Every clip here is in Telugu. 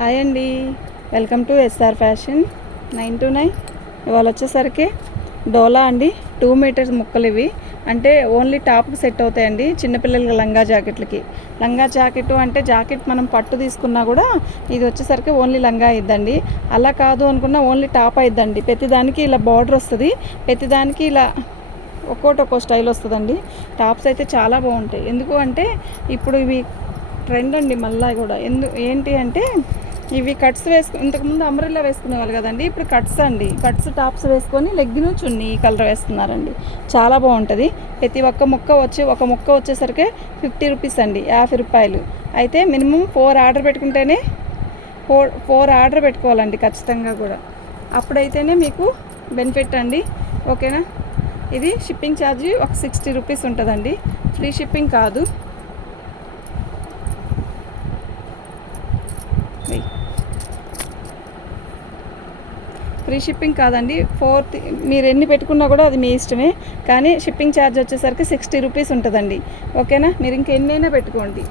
హాయ్ అండి, వెల్కమ్ టు ఎస్ఆర్ ఫ్యాషన్ 929. ఇవాళ వచ్చేసరికి డోలా అండి 2 మీటర్స్ ముక్కలు. ఇవి అంటే ఓన్లీ టాప్కి సెట్ అవుతాయండి. చిన్నపిల్లలకి లంగా జాకెట్లకి. లంగా జాకెట్ అంటే జాకెట్ మనం పట్టు తీసుకున్నా కూడా ఇది వచ్చేసరికి ఓన్లీ లంగా అయిద్దండి. అలా కాదు అనుకున్నా ఓన్లీ టాప్ అయిద్దండి. ప్రతిదానికి ఇలా బార్డర్ వస్తుంది, ప్రతిదానికి ఇలా ఒక్కో స్టైల్ వస్తుందండి. టాప్స్ అయితే చాలా బాగుంటాయి. ఎందుకు అంటే ఇప్పుడు ఇవి ట్రెండ్ అండి. మళ్ళీ కూడా ఏంటి అంటే ఇవి కట్స్ ఇంతకుముందు అంబ్రెల్లా వేసుకునేవాళ్ళు కదండి, ఇప్పుడు కట్స్ అండి. కట్స్ టాప్స్ వేసుకొని లెగ్గిను చున్నీ ఈ కలర్ వేస్తున్నారండి. చాలా బాగుంటుంది. ప్రతి ఒక్క ముక్క వచ్చేసరికి 50 రూపీస్ అండి, 50 రూపాయలు. అయితే మినిమం 4 ఆర్డర్ పెట్టుకుంటేనే 4 ఆర్డర్ పెట్టుకోవాలండి ఖచ్చితంగా కూడా. అప్పుడైతేనే మీకు బెనిఫిట్ అండి. ఓకేనా. ఇది షిప్పింగ్ ఛార్జీ ఒక 60 రూపీస్ ఉంటుందండి. ఫ్రీ షిప్పింగ్ కాదు. ఫ్రీ షిప్పింగ్ కాదండి. మీరు ఎన్ని పెట్టుకున్నా కూడా అది మీ ఇష్టమే. కానీ షిప్పింగ్ ఛార్జ్ వచ్చేసరికి 60 రూపీస్ ఉంటుందండి. ఓకేనా. మీరు ఇంకెన్నైనా పెట్టుకోండి.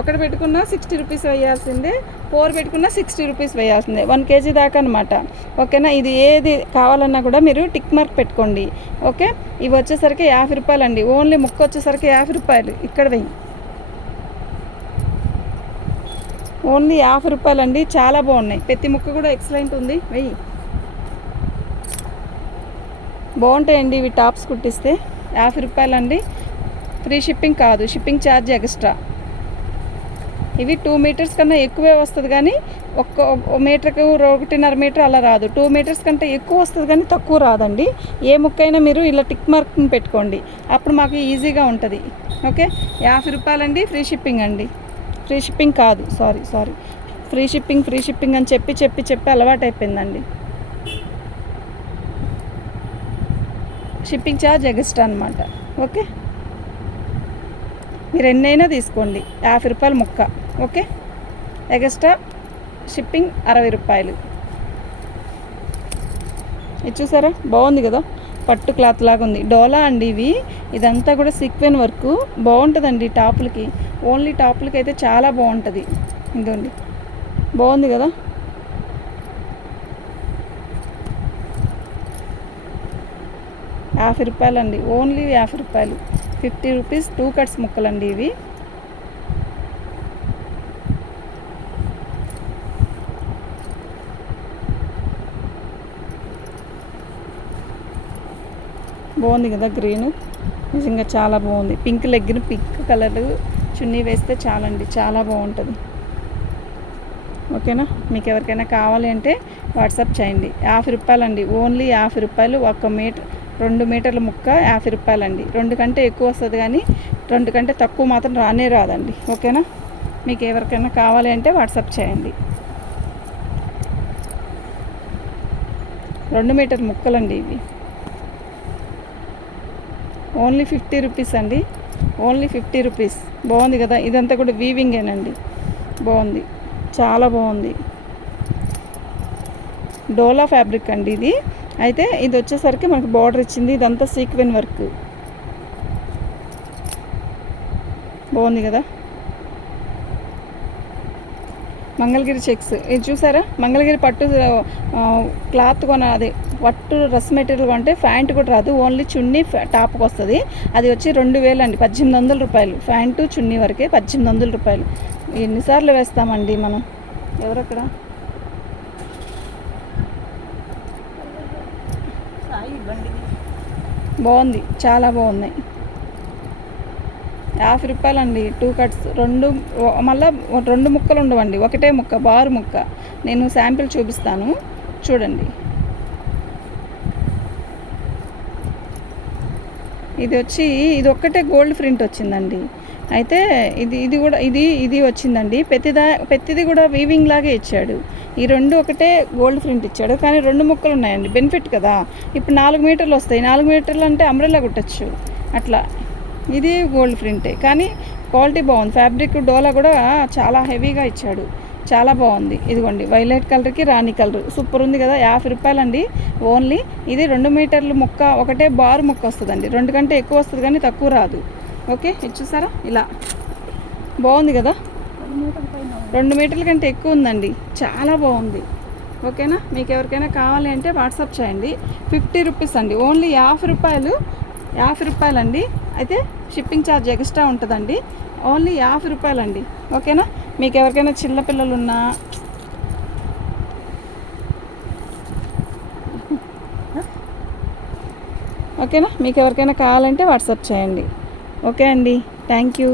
ఒకటి పెట్టుకున్నా 60 రూపీస్ వేయాల్సిందే, 4 పెట్టుకున్నా 60 రూపీస్ వేయాల్సిందే, 1 కేజీ దాకా అనమాట. ఓకేనా. ఇది ఏది కావాలన్నా కూడా మీరు టిక్ మార్క్ పెట్టుకోండి. ఓకే. ఇవి వచ్చేసరికి 50 రూపాయలు అండి. ఓన్లీ ముక్క వచ్చేసరికి 50 రూపాయలు. ఇక్కడ వెయ్యి, ఓన్లీ 50 రూపాయలు అండి. చాలా బాగున్నాయి. ప్రతి ముక్క కూడా ఎక్సలెంట్ ఉంది. వెయ్యి, బాగుంటాయండి ఇవి. టాప్స్ కుట్టిస్తే 50 రూపాయలు అండి. ఫ్రీ షిప్పింగ్ కాదు, షిప్పింగ్ ఛార్జ్ ఎక్స్ట్రా. ఇవి 2 మీటర్స్ కన్నా ఎక్కువే వస్తుంది, కానీ 1 మీటర్కు 1.5 మీటర్ అలా రాదు. 2 మీటర్స్ కంటే ఎక్కువ వస్తుంది కానీ తక్కువ రాదండి. ఏ ముక్కైనా మీరు ఇలా టిక్ మార్క్ని పెట్టుకోండి, అప్పుడు మాకు ఈజీగా ఉంటుంది. ఓకే. 50 రూపాయలు అండి. ఫ్రీ షిప్పింగ్ అండి. ఫ్రీ షిప్పింగ్ కాదు, సారీ. ఫ్రీ షిప్పింగ్ అని చెప్పి అలవాటు అయిపోయిందండి. షిప్పింగ్ ఛార్జ్ ఎక్స్ట్రా అనమాట. ఓకే. మీరు ఎన్నైనా తీసుకోండి, 50 రూపాయలు ముక్క. ఓకే. ఎక్స్ట్రా షిప్పింగ్ 60 రూపాయలు. ఇది చూసారా, బాగుంది కదా. పట్టు క్లాత్ లాగా ఉంది. డోలా అండి ఇవి. ఇదంతా కూడా సీక్వెన్ వర్క్ బాగుంటుందండి టాపులకి. ఓన్లీ టాపులకి అయితే చాలా బాగుంటుంది. ఇదండి, బాగుంది కదా. ₹50 అండి. ఓన్లీ 50 రూపాయలు. 50 రూపీస్ 2 కట్స్ ముక్కలండి ఇవి. బాగుంది కదా గ్రీను. నిజంగా చాలా బాగుంది. పింక్ లెగ్గిన పింక్ కలర్ చున్నీ వేస్తే చాలండి, చాలా బాగుంటుంది. ఓకేనా. మీకు ఎవరికైనా కావాలి అంటే వాట్సాప్ చేయండి. 50 రూపాయలు అండి. ఓన్లీ 50 రూపాయలు. 1 మీటర్ 2 మీటర్ల ముక్క 50 రూపాయలు అండి. 2 కంటే ఎక్కువ వస్తుంది కానీ 2 కంటే తక్కువ మాత్రం రాదండి. ఓకేనా. మీకు ఎవరికైనా కావాలి అంటే వాట్సాప్ చేయండి. 2 మీటర్ ముక్కలండి ఇవి. ఓన్లీ 50 రూపీస్ అండి. Only 50 rupees. బాగుంది కదా. ఇదంతా కూడా వీవింగేనండి. బాగుంది, చాలా బాగుంది. డోలా ఫ్యాబ్రిక్ అండి ఇది. అయితే ఇది వచ్చేసరికి మనకు బార్డర్ ఇచ్చింది. ఇదంతా సీక్వెన్ వర్క్. బాగుంది కదా. మంగళగిరి చెక్స్. ఇది చూసారా, మంగళగిరి పట్టు క్లాత్ అదే పట్టు డ్రెస్ మెటీరియల్ కొంటే ప్యాంట్ కూడా రాదు. ఓన్లీ చున్నీ టాప్కి వస్తుంది. అది వచ్చి 2000 అండి. 1800 రూపాయలు. ప్యాంటు చున్నీ వరకే 1800 రూపాయలు. ఎన్నిసార్లు వేస్తామండి మనం. ఎవరక్కడ? బాగుంది, చాలా బాగున్నాయి. 50 రూపాయలు అండి. 2 కట్స్. మళ్ళీ 2 ముక్కలు ఉండవండి, ఒకటే ముక్క, బారు ముక్క. నేను శాంపిల్ చూపిస్తాను, చూడండి. ఇది ఒక్కటే గోల్డ్ ప్రింట్ వచ్చిందండి. అయితే ఇది వచ్చిందండి. ప్రతిది కూడా వీవింగ్ లాగే ఇచ్చాడు. ఈ 2 ఒకటే గోల్డ్ ప్రింట్ ఇచ్చాడు, కానీ 2 ముక్కలు ఉన్నాయండి. బెనిఫిట్ కదా. ఇప్పుడు 4 మీటర్లు వస్తాయి. 4 మీటర్లు అంటే అంబ్రెల్లా కుట్టచ్చు అట్లా. ఇది గోల్డ్ ప్రింటే, కానీ క్వాలిటీ బాగుంది. ఫ్యాబ్రిక్ డోలా కూడా చాలా హెవీగా ఇచ్చాడు, చాలా బాగుంది. ఇదిగోండి, వైలెట్ కలర్కి రాణి కలర్. సూపర్ ఉంది కదా. 50 రూపాయలు అండి. ఓన్లీ ఇది 2 మీటర్ల ముక్క, ఒకటే బారు ముక్క వస్తుందండి. 2 కంటే ఎక్కువ వస్తుంది కానీ తక్కువ రాదు. ఓకే. ఇది చూసారా, ఇలా బాగుంది కదా. 2 మీటర్ల కంటే ఎక్కువ ఉందండి, చాలా బాగుంది. ఓకేనా, మీకు ఎవరికైనా కావాలి అంటే వాట్సాప్ చేయండి. 50 రూపీస్ అండి, ఓన్లీ 50 రూపాయలు అండి. అయితే షిప్పింగ్ ఛార్జ్ ఎక్స్ట్రా ఉంటుందండి. ఓన్లీ 50 రూపాయలు అండి. ఓకేనా, మీకు ఎవరికైనా చిన్నపిల్లలు ఉన్నా ఓకేనా, మీకు ఎవరికైనా కావాలంటే వాట్సాప్ చేయండి. ఓకే అండి, థ్యాంక్ యూ.